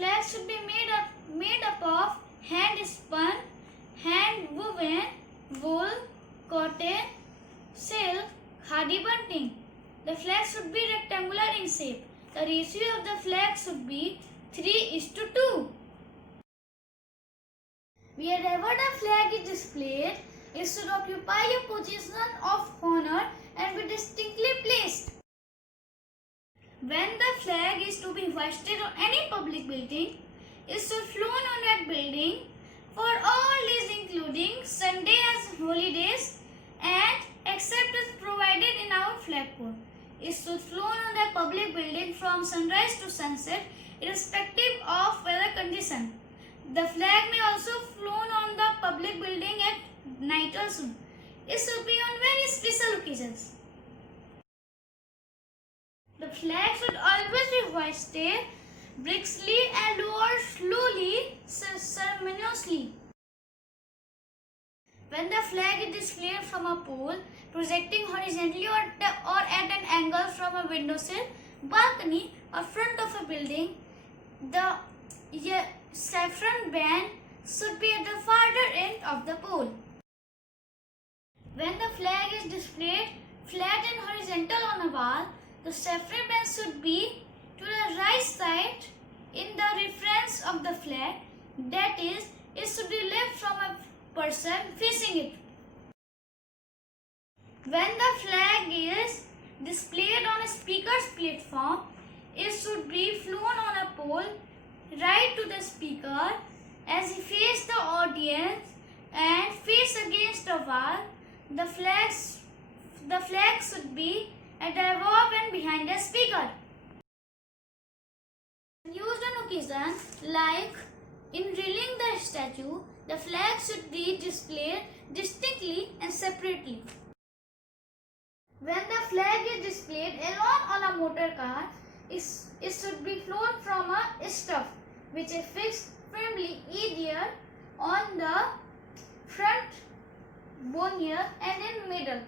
flag should be made up of hand spun, hand woven, wool, cotton, silk, khadi bunting. The flag should be rectangular in shape. The ratio of the flag should be 3:2. Wherever the flag is displayed, it should occupy a position of honor and be distinctly placed. When the flag is to be hoisted on any public building, it should flown on that building for all days including Sunday as holidays and except as provided in our flag code. It should flown on the public building from sunrise to sunset irrespective of weather condition. The flag may also flown on the public building at night also. It should be on very special occasions. The flag should always be hoisted briskly and lowered slowly, ceremoniously. When the flag is displayed from a pole, projecting horizontally or at an angle from a windowsill, balcony or front of a building, the saffron band should be at the farther end of the pole. When the flag is displayed flat and horizontal on a wall, the saffron band should be to the right side in the reference of the flag, that is, it should be left from a person facing it. When the flag is displayed on a speaker's platform, it should be flown on a pole right to the speaker as he faces the audience and face against the wall. The flag should be at the above and behind the speaker. Used on occasion like in reeling the statue, the flag should be displayed distinctly and separately. When the flag is displayed alone on a motor car, it should be flown from a staff which is fixed firmly either on the front bonnier and in middle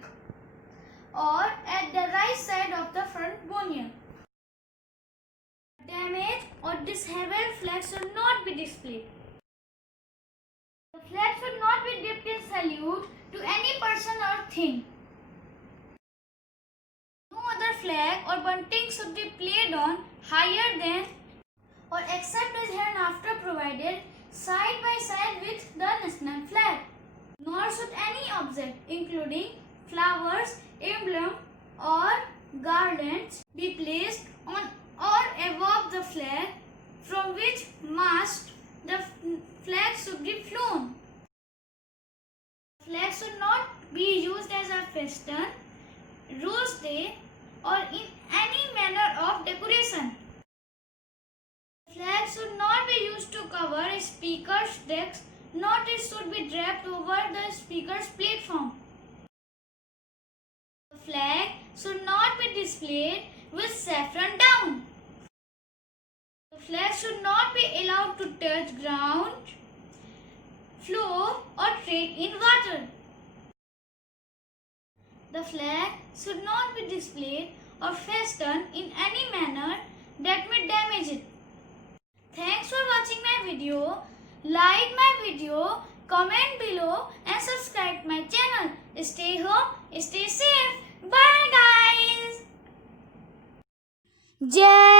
or at the right side of the front bonnier. Damaged or disheveled flag should not be displayed. The flag should not be dipped in salute to any person or thing. No other flag or bunting should be played on higher than or except as hereinafter provided side by side with the national flag. Nor should any object including flowers, emblem or garlands be placed on or above the flag from which mast the flag should be flown. The flag should not be used as a feston, rose day or in any manner of decoration. The flag should not be used to cover a speaker's desk, nor it should be draped over the speaker's platform. The flag should not be displayed with saffron down. The flag should not be allowed to touch ground, floor or tread in water. The flag should not be displayed or festooned in any manner that may damage it. Thanks for watching my video. Like my video, comment below and subscribe my channel. Stay home, stay safe. Bye guys. Jai